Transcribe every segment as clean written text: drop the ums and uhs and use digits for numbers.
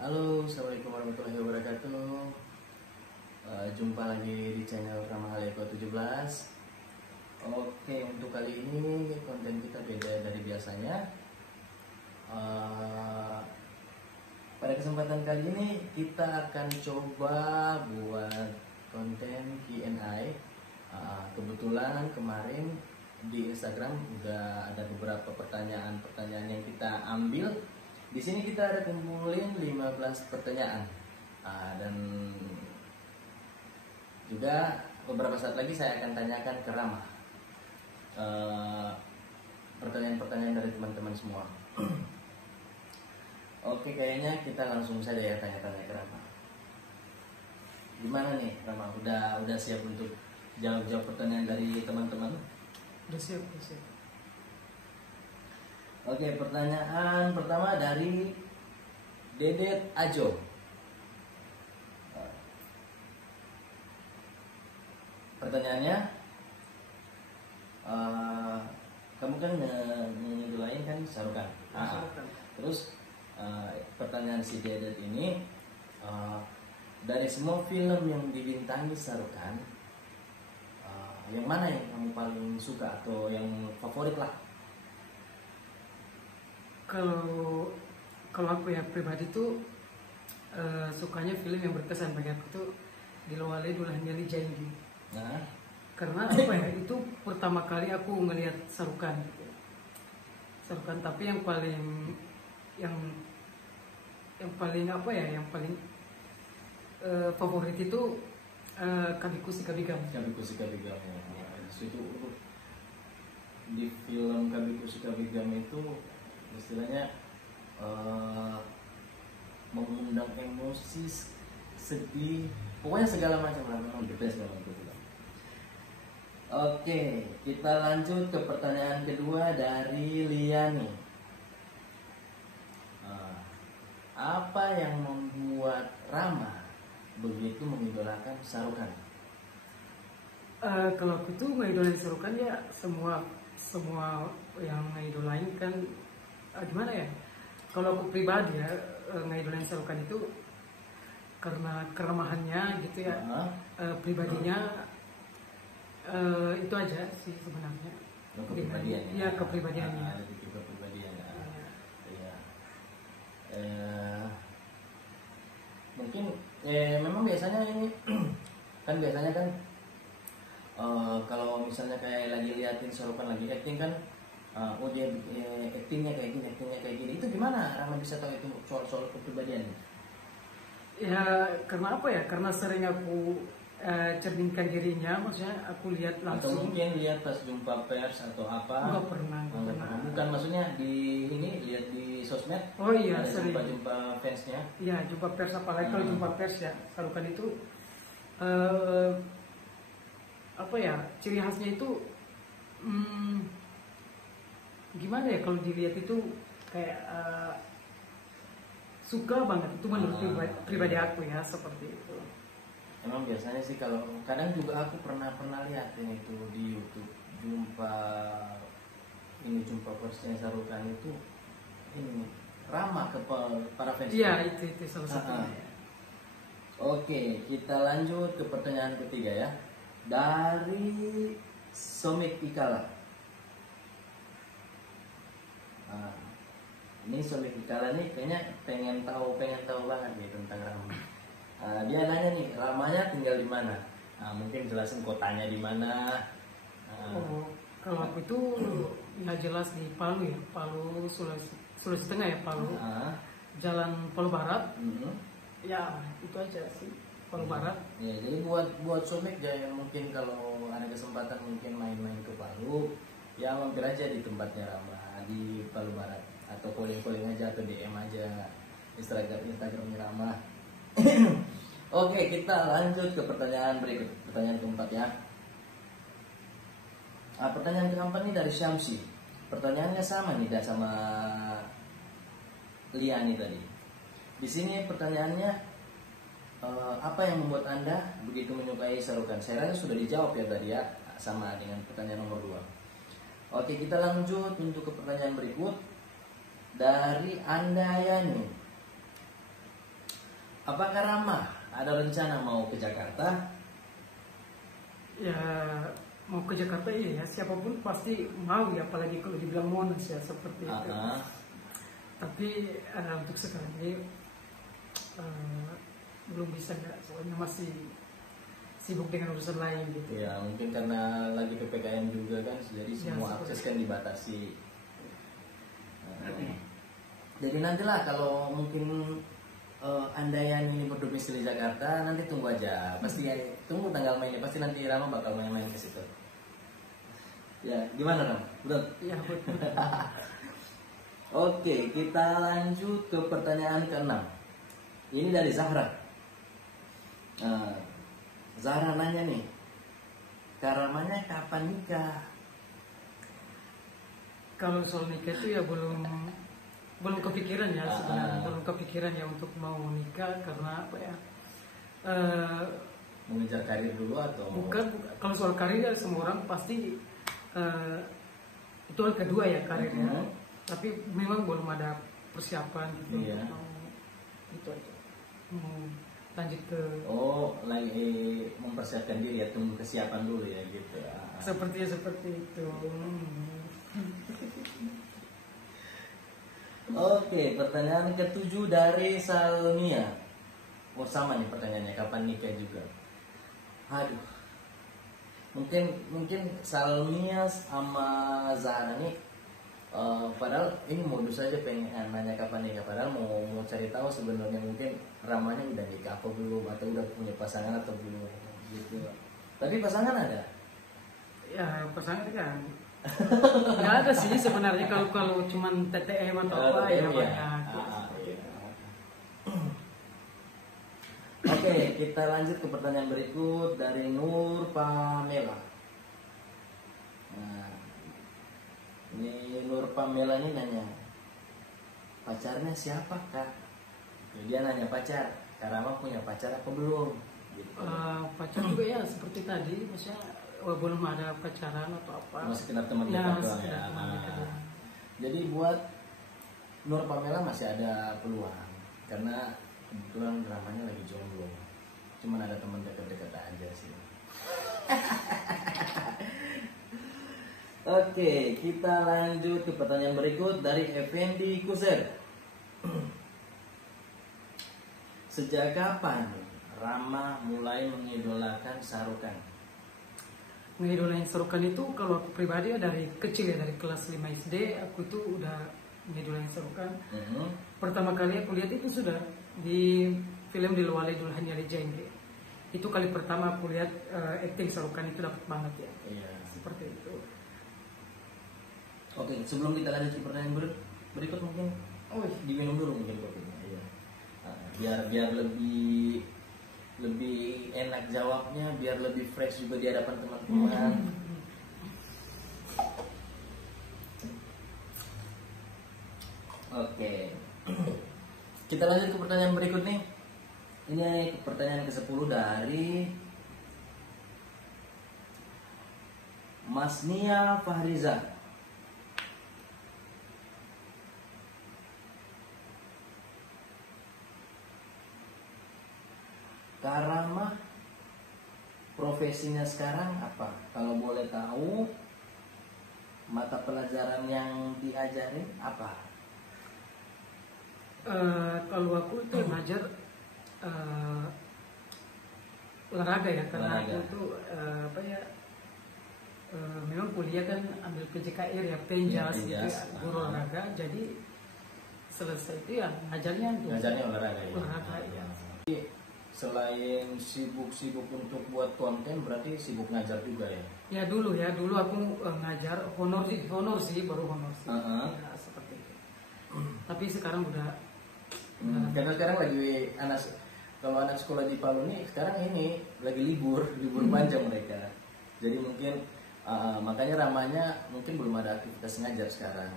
Halo, assalamualaikum warahmatullahi wabarakatuh. Jumpa lagi di channel Ramah Aleko 17. Oke, untuk kali ini konten kita beda dari biasanya. Pada kesempatan kali ini kita akan coba buat konten Q&A. Kebetulan kemarin di Instagram udah ada beberapa pertanyaan yang kita ambil. Di sini kita ada kumpulin 15 pertanyaan, dan juga beberapa saat lagi saya akan tanyakan ke Rama pertanyaan-pertanyaan dari teman-teman semua. Oke, kayaknya kita langsung saja ya tanya-tanya ke Rama. Gimana nih Rama? Udah siap untuk jawab pertanyaan dari teman-teman? Udah siap, udah siap. Oke, pertanyaan pertama dari Dedet Ajo. Pertanyaannya, kamu kan ngidolain kan Sarukan. Terus pertanyaan si Dedet ini, dari semua film yang dibintangi Sarukan, yang mana yang kamu paling suka atau yang favorit lah? Kalau aku ya pribadi tuh sukanya film yang berkesan bagi aku tuh Dilawale Dulhania Janji. Nah, Karena apa ya, itu pertama kali aku melihat Sarukan gitu. Sarukan, tapi yang paling apa ya, yang paling favorit itu Kabiko si Kabigam. Kabiko si Kabigam. Itu di film Kabiko si Kabigam itu istilahnya mengundang emosi, sedih, pokoknya segala macam lah, memang the best dalam itu film. Oke, kita lanjut ke pertanyaan kedua dari Liani. Apa yang membuat Rama begitu mengidolakan Sarukan? Kalau aku tuh ngidolain Sarukan ya semua yang ngidolain kan gimana ya? Kalau aku pribadi ya ngidolain Sarukan itu karena keramahannya gitu ya, pribadinya itu aja sih sebenarnya. Kepribadiannya. Iya, kepribadiannya. Mungkin memang biasanya ini kan biasanya kan kalau misalnya kayak lagi liatin Sarukan lagi acting kan, dia actingnya kayak gini, itu gimana Rama bisa tahu itu soal kepribadian? Ya karena apa ya, karena sering aku cerminkan dirinya, maksudnya aku lihat langsung. Atau mungkin lihat pas jumpa pers atau apa? Nggak pernah. Bukan, maksudnya di ini lihat di sosmed. Oh iya, ada sering. jumpa fansnya. Iya, jumpa pers, apalagi kalau jumpa pers ya Sarukan itu apa ya, ciri khasnya itu gimana ya, kalau dilihat itu kayak suka banget itu menurut pribadi aku ya, seperti itu. Emang biasanya sih kalau kadang juga aku pernah lihat ini itu di YouTube, jumpa persnya Sarukan itu ini ramah ke para fans. Iya, itu salah satunya. Oke, kita lanjut ke pertanyaan ketiga ya. Dari Somik Ikala. Ini Somik Ikala nih kayaknya pengen tahu banget nih tentang Rama. Dia nanya nih, Ramanya tinggal di mana? Mungkin jelasin kotanya di mana. Kalau aku itu ya jelas di Palu ya, Palu Sulawesi Tengah ya, Palu. Jalan Palu Barat. Ya itu aja sih, Palu Barat. Ya, jadi buat Somik yang mungkin kalau ada kesempatan mungkin main-main ke Palu, ya mampir aja di tempatnya Rama di Palu Barat, atau calling aja atau DM aja Instagramnya Rama. Oke, kita lanjut ke pertanyaan berikut, pertanyaan keempat ya. Pertanyaan keempat ini dari Syamsi. Pertanyaannya sama nih, sama Liani tadi. Di sini pertanyaannya, apa yang membuat Anda begitu menyukai Sarukan? Saya rasa sudah dijawab ya tadi ya, sama dengan pertanyaan nomor 2. Oke, kita lanjut untuk ke pertanyaan berikut dari Andayani. Apakah Rama ada rencana mau ke Jakarta? Ya mau ke Jakarta iya ya, siapapun pasti mau ya, apalagi kalau dibilang Monas ya seperti itu. Tapi untuk sekarang ini belum bisa ya, soalnya masih sibuk dengan urusan lain gitu. Ya mungkin karena lagi PPKM juga kan, jadi semua akses kan dibatasi. Jadi nantilah kalau mungkin Anda yang ini berdomisili Jakarta, nanti tunggu aja. Pasti ya, tunggu tanggal mainnya. Pasti nanti Rama bakal main-main ke situ. Ya, gimana Rama? Betul? Ya betul. Oke, kita lanjut ke pertanyaan ke-6. Ini dari Zahra. Zahra nanya nih, Kak Ramanya kapan nikah? Kalau soal nikah itu ya belum kepikiran ya sebenarnya, belum kepikiran ya untuk mau nikah, karena apa ya? Mengejar karir dulu atau? Bukan, kalau soal karir ya semua orang pasti itu hal kedua ya karirnya. Tapi memang belum ada persiapan gitu. Iya. Itu aja. Lanjut ke. Oh, lagi mempersiapkan diri ya, tunggu kesiapan dulu ya gitu. Seperti itu. Oke, pertanyaan ke-7 dari Salmia. Oh sama nih pertanyaannya, kapan nikah juga? Aduh, mungkin Salmia sama Zahra nih, padahal ini modus aja pengen nanya kapan nikah, padahal mau cari tahu sebenarnya mungkin Ramanya udah nikah apa belum, atau udah punya pasangan atau belum gitu. Tapi pasangan ada? Ya pasangan kan nggak ada sih sebenarnya, kalau cuman TTM atau apa ya banyak. Oke, kita lanjut ke pertanyaan berikut dari Nur Pamela. Nah, ini Nur Pamela ini nanya, pacarnya siapa Kak? Dia nanya pacar, Kak Rama punya pacar apa belum? Gitu. Pacar juga ya seperti tadi, maksudnya belum ada pacaran atau apa. Masih kenal teman ya, dekat doang ya. Jadi buat Nur Pamela masih ada peluang, karena kebetulan Ramanya lagi jomblo. Cuman ada teman dekat-dekat aja sih. Oke, kita lanjut ke pertanyaan berikut dari Effendi Kuser. Sejak kapan Rama mulai mengidolakan Sarukan? Mengidolain Sarukan itu kalau aku pribadi ya dari kecil ya, dari kelas 5 SD aku itu udah mengidolain Sarukan. Pertama kali aku lihat itu sudah di film Di Luar Dul Hanya Jengke. Itu kali pertama aku lihat acting Sarukan itu dapat banget ya. Iya. Seperti itu. Oke, sebelum kita lanjut ke pertanyaan berikut mungkin diminum dulu mungkin kopinya. Iya. Biar lebih enak jawabnya, biar lebih fresh juga di hadapan teman-teman. Oke. Kita lanjut ke pertanyaan berikut nih. Ini pertanyaan ke-10 dari Mas Nia Fahriza. Kak Rama profesinya sekarang apa? Kalau boleh tahu, mata pelajaran yang diajarin apa? Kalau aku itu ngajar olahraga ya, karena aku tuh memang kuliah kan ambil PJKR ya, penjas gitu ya, guru olahraga. Jadi selesai itu ya ngajarnya olahraga ya. Olahraga ya. Selain sibuk untuk buat konten, berarti sibuk ngajar juga ya? Ya dulu aku ngajar honor sih baru honor sih. Ya, seperti itu. Tapi sekarang udah karena sekarang lagi kalau anak sekolah di Palu nih sekarang ini lagi libur panjang mereka. Jadi mungkin makanya Ramanya mungkin belum ada aktivitas ngajar sekarang.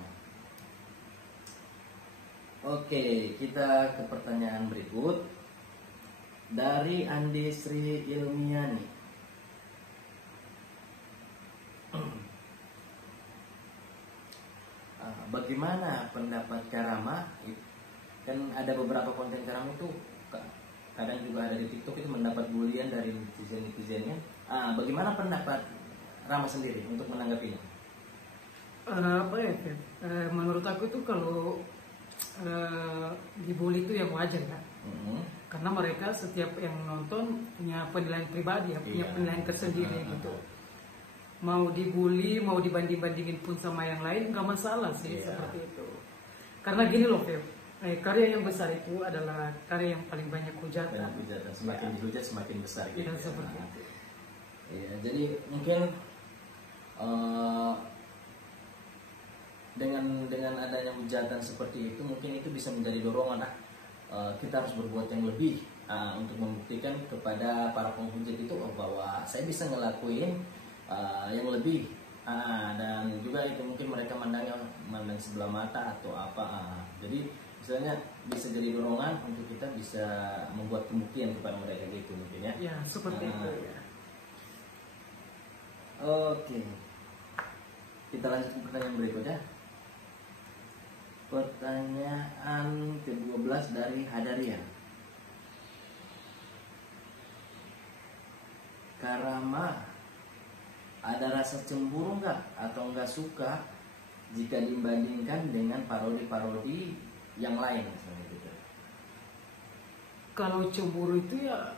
Oke, kita ke pertanyaan berikut dari Andi Sri Ilmiani. Bagaimana pendapat Kak Rama? Kan ada beberapa konten Kak Rama itu kadang juga ada di TikTok itu mendapat bulian dari netizennya. Bagaimana pendapat Rama sendiri untuk menanggapinya? Apa ya, Feb? Menurut aku itu kalau dibully itu yang wajar ya. Karena mereka setiap yang nonton punya penilaian pribadi ya, punya penilaian tersendiri gitu. Mau dibully, mau dibanding-bandingin pun sama yang lain nggak masalah sih seperti itu. Karena gini loh, Feb, karya yang besar itu adalah karya yang paling banyak hujatan. Semakin dihujat semakin besar gitu. Ya, seperti itu. Ya, jadi mungkin dengan adanya hujatan seperti itu, mungkin itu bisa menjadi dorongan kita harus berbuat yang lebih untuk membuktikan kepada para penghujat itu bahwa saya bisa ngelakuin yang lebih, dan juga itu mungkin mereka mandang sebelah mata atau apa, jadi misalnya bisa jadi dorongan untuk kita bisa membuat pembuktian kepada mereka gitu mungkin ya. Ya, seperti itu ya. Oke, kita lanjut ke pertanyaan berikutnya. Pertanyaan ke-12 dari Hadaria. Karama, ada rasa cemburu nggak atau nggak suka jika dibandingkan dengan parodi-parodi yang lain misalnya gitu? Kalau cemburu itu ya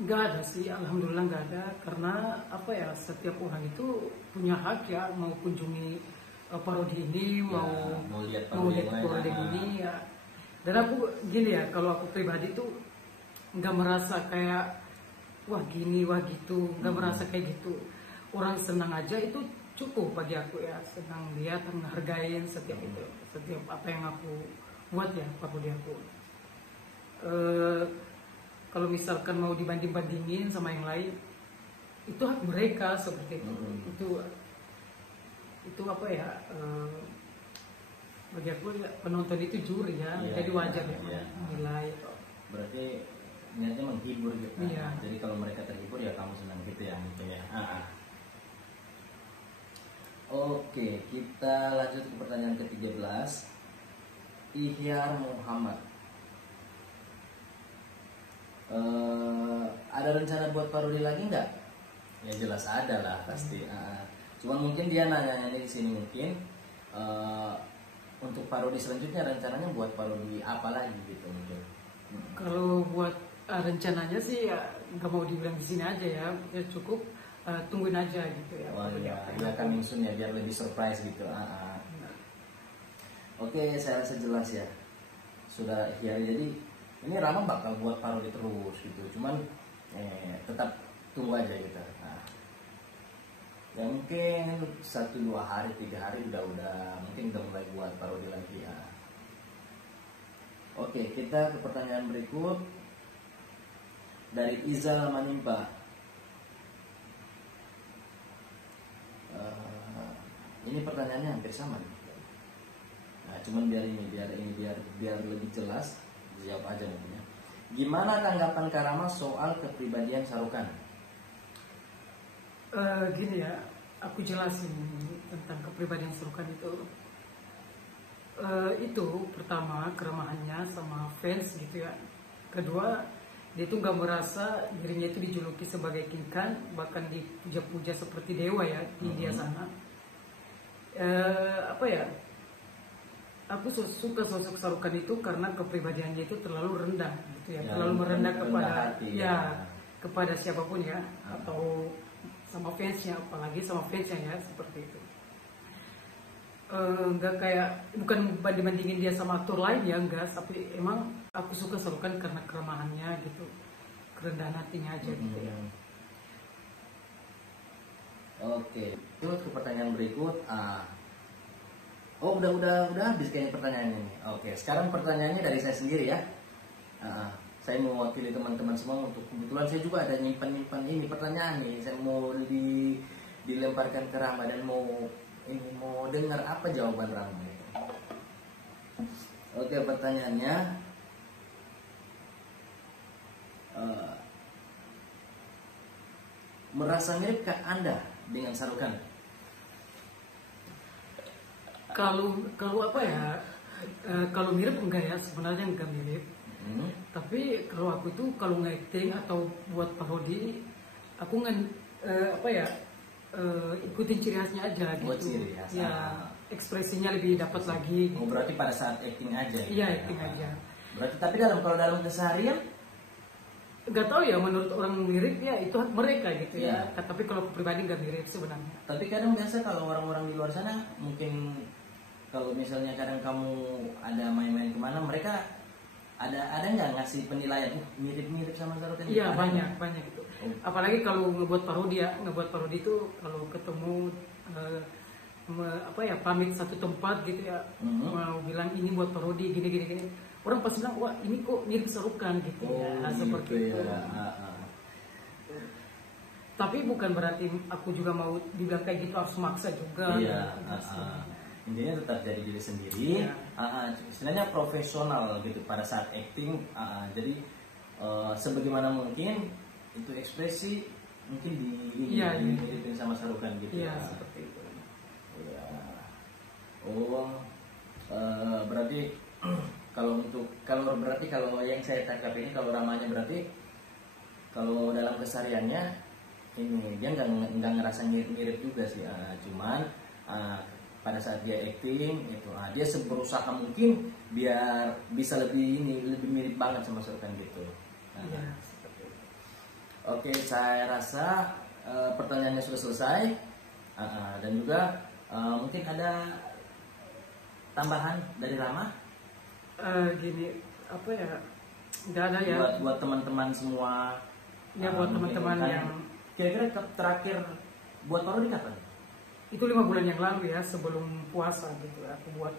nggak ada sih, alhamdulillah nggak ada. Karena apa ya, setiap orang itu punya hak ya mau kunjungi parodi ini, mau lihat parodi ini ya. Dan aku gini ya, kalau aku pribadi tuh nggak merasa kayak wah gini wah gitu, nggak merasa kayak gitu. Orang senang aja itu cukup bagi aku ya, senang lihat, menghargain setiap itu, setiap apa yang aku buat ya, parodi aku. Kalau misalkan mau dibanding-bandingin sama yang lain, itu hak mereka seperti itu. Itu apa ya, bagi aku ya, penonton itu juri ya, jadi wajar ya menilai. Berarti niatnya menghibur gitu. Jadi kalau mereka terhibur ya kamu senang gitu ya, gitu ya. Oke, kita lanjut ke pertanyaan ke-13. Ihyar Muhammad, ada rencana buat parodi lagi nggak? Ya jelas ada lah pasti. Cuman mungkin dia nanya di sini mungkin untuk parodi selanjutnya rencananya buat parodi apa lagi gitu mungkin. Kalau buat rencananya sih ya nggak mau dibilang di sini aja ya cukup tungguin aja gitu ya. Ya coming soon ya, biar lebih surprise gitu. Oke, saya rasa jelas ya. Sudah ya, jadi ini Rama bakal buat parodi terus gitu. Cuman tetap tunggu aja gitu. Ya mungkin 1-2 hari 3 hari udah mungkin udah mulai buat parodi lagi ya. Oke, kita ke pertanyaan berikut dari Izal Manimpa. Ini pertanyaannya hampir sama nih. Nah, cuman biar lebih jelas dijawab aja mungkin ya. Gimana tanggapan Karama soal kepribadian Sarukan? Gini ya, aku jelasin tentang kepribadian Sarukan itu. Itu pertama keramahannya sama fans gitu ya. Kedua, dia tuh nggak merasa dirinya itu dijuluki sebagai King Khan, bahkan dipuja-puja seperti dewa ya di India sana. Apa ya? Aku suka sosok Sarukan itu karena kepribadiannya itu terlalu rendah gitu ya, terlalu merendah kepada hati, kepada siapapun ya, atau sama fansnya, apalagi sama fansnya ya, seperti itu. Enggak kayak, bukan banding-bandingin dia sama aktor lain ya, enggak, tapi emang aku suka Sarukan karena keramahannya gitu, kerendahan hatinya aja gitu ya. Oke, terus ke pertanyaan berikut. Udah habis kayaknya pertanyaannya nih. Oke, sekarang pertanyaannya dari saya sendiri ya. Saya mewakili teman-teman semua, untuk kebetulan saya juga ada nyimpan ini pertanyaan nih. Saya mau dilemparkan ke Rama dan mau dengar apa jawaban Rama. Oke, pertanyaannya merasa miripkah Anda dengan Sarukan? Kalau apa ya, kalau mirip enggak ya, sebenarnya enggak mirip. Tapi kalau aku itu kalau nge-acting atau buat parodi, aku ikutin ciri khasnya aja gitu. Buat ciri khas. Ya, ekspresinya lebih dapat lagi. Oh, berarti pada saat acting aja. Iya, acting aja. Berarti tapi kalau dalam keseharian nggak tahu ya, menurut orang mirip ya itu hak mereka gitu ya. Iya. Tapi kalau aku pribadi nggak mirip sebenarnya. Tapi kadang biasa kalau orang-orang di luar sana mungkin kalau misalnya kadang kamu ada main-main kemana, mereka ada nggak ngasih penilaian mirip-mirip sama Sarukan? Iya, banyak gitu. Oh. Apalagi kalau ngebuat parodi itu kalau ketemu pamit satu tempat gitu ya, mau bilang ini buat parodi gini, orang pasti bilang wah ini kok mirip Sarukan gitu ya, seperti itu. Tapi bukan berarti aku juga mau dibilang kayak gitu harus maksa juga. Iya. Intinya tetap jadi diri sendiri. Istilahnya profesional gitu pada saat acting. Jadi sebagaimana mungkin itu ekspresi mungkin dimiripin sama Sarukan gitu. Iya, seperti itu. Ya. Berarti kalau yang saya tangkap ini, kalau ramanya berarti kalau dalam kesehariannya ini dia nggak ngerasa mirip juga sih, cuman pada saat dia acting itu dia berusaha mungkin biar bisa lebih mirip banget sama Sarukan gitu. Iya. Oke, saya rasa pertanyaannya sudah selesai, dan juga mungkin ada tambahan dari Rama. Gini apa ya, nggak ada ya. Buat teman-teman semua. Ya buat teman-teman yang kira-kira terakhir buat parodi kapan? Itu 5 bulan yang lalu ya, sebelum puasa gitu aku buat.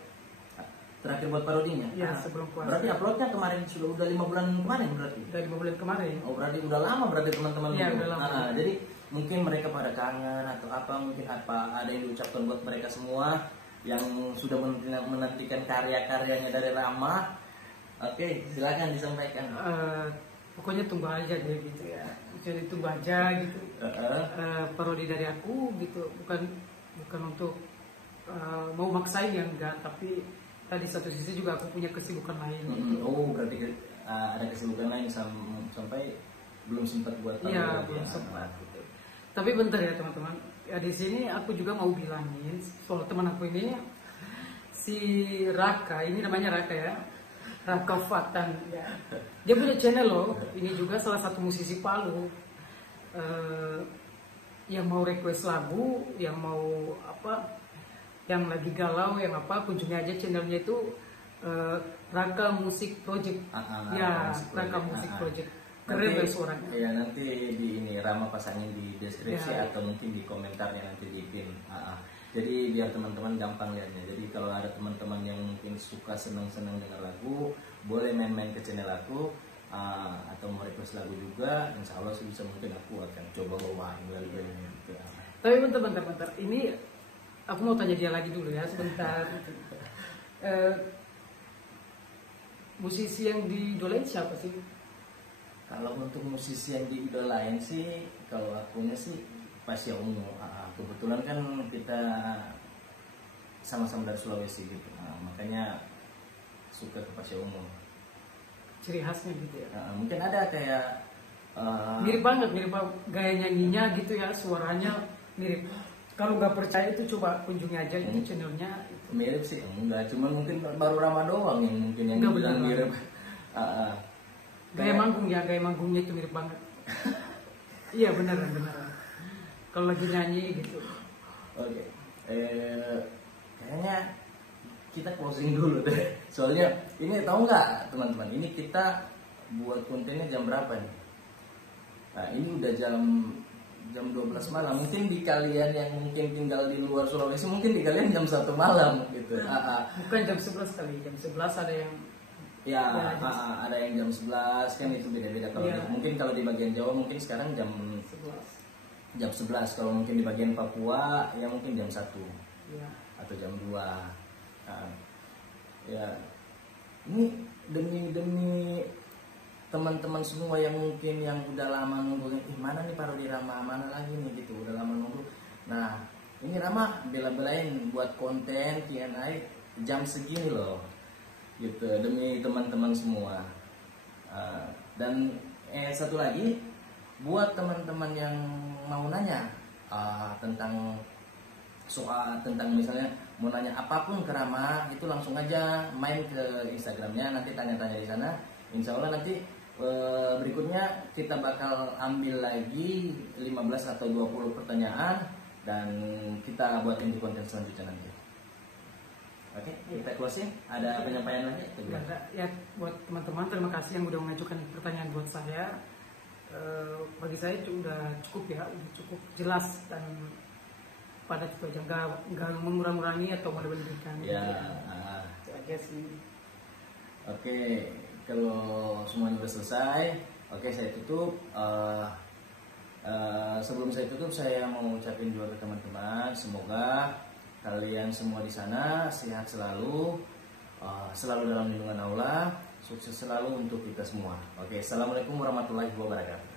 Terakhir buat parodinya? Iya, sebelum puasa. Berarti uploadnya kemarin udah 5 bulan kemarin berarti? Udah 5 bulan kemarin. Oh, berarti udah lama berarti teman-teman. Iya, udah lama. Jadi mungkin mereka pada kangen atau apa, mungkin ada yang diucapkan buat mereka semua yang sudah menantikan karya-karyanya dari Rama. Oke, silakan disampaikan. Pokoknya tunggu aja deh gitu ya. Jadi tunggu aja gitu. Parodi dari aku gitu, bukan untuk mau maksain ya, enggak, tapi tadi satu sisi juga aku punya kesibukan lain. Gitu. Oh, berarti ada kesibukan lain sampai belum sempat buat parodi. Iya, belum sempat. Gitu. Tapi bentar ya teman-teman. Ya di sini aku juga mau bilangin soal teman aku ini, si Raka, ini namanya Raka ya. Raka Fatan ya. Dia punya channel loh. Ini juga salah satu musisi Palu. Yang mau request lagu, yang mau yang lagi galau, yang kunjungi aja channelnya itu Raka Music Project. Raka Music Project. Keren banget suaranya. Iya, nanti di ini Rama pasangin di deskripsi atau mungkin di komentarnya nanti di pin. Jadi biar teman-teman gampang lihatnya. Jadi kalau ada teman-teman yang mungkin suka senang-senang dengar lagu, boleh main-main ke channel aku, atau mau request lagu juga, insya Allah sih bisa, mungkin aku akan coba bawain lagu-lagunya gitu. Tapi bentar. Ini aku mau tanya dia lagi dulu ya sebentar. Musisi yang diidolain siapa sih? Kalau untuk musisi yang diidolain sih, kalau akunya sih Pasha Ungu. Kebetulan kan kita sama-sama dari Sulawesi gitu, makanya suka ke Pasha Ungu. Ciri khasnya gitu ya. Mungkin ada kayak mirip banget gaya nyanyinya gitu ya, suaranya mirip. Kalau nggak percaya itu coba kunjungi aja itu channelnya. Mirip sih enggak, cuman mungkin baru Rama doang yang mungkin yang bilang mirip. Gaya manggungnya itu mirip banget. Iya beneran. Kalau lagi nyanyi gitu. Oke. Kayaknya kita closing dulu deh. Soalnya ini tahu nggak teman-teman, ini kita buat kontennya jam berapa nih? Nah, ini udah jam 12 malam. Mungkin di kalian yang mungkin tinggal di luar Sulawesi, mungkin di kalian jam 1 malam gitu. Bukan jam 11 kali, jam 11 ada yang ada yang jam 11, kan itu beda-beda. Kalau mungkin kalau di bagian Jawa mungkin sekarang jam 11. Kalau mungkin di bagian Papua ya mungkin jam 1 atau jam 2. Ya ini demi teman-teman semua yang mungkin yang udah lama nunggu, mana nih parodi Rama, mana lagi nih gitu, udah lama nunggu. Nah ini Rama bela-belain buat konten Q&A jam segini loh gitu, demi teman-teman semua. Dan satu lagi, buat teman-teman yang mau nanya tentang soal, tentang misalnya mau nanya apapun ke Rama, itu langsung aja main ke Instagramnya, nanti tanya-tanya di sana. Insya Allah nanti berikutnya kita bakal ambil lagi 15 atau 20 pertanyaan dan kita buatin di konten selanjutnya nanti. Oke, kita closing. Ada penyampaian lagi? Ya, buat teman-teman terima kasih yang udah mengajukan pertanyaan buat saya. Bagi saya itu udah cukup ya, udah cukup jelas dan pada itu aja, nggak mengurang-urangi atau melebih-lebihkan. Ya, itu aja sih. Oke, kalau semuanya sudah selesai, oke saya tutup. Sebelum saya tutup, saya mau ucapin juga ke teman-teman, semoga kalian semua di sana sehat selalu, selalu dalam lindungan Allah, sukses selalu untuk kita semua. Oke, assalamualaikum warahmatullahi wabarakatuh.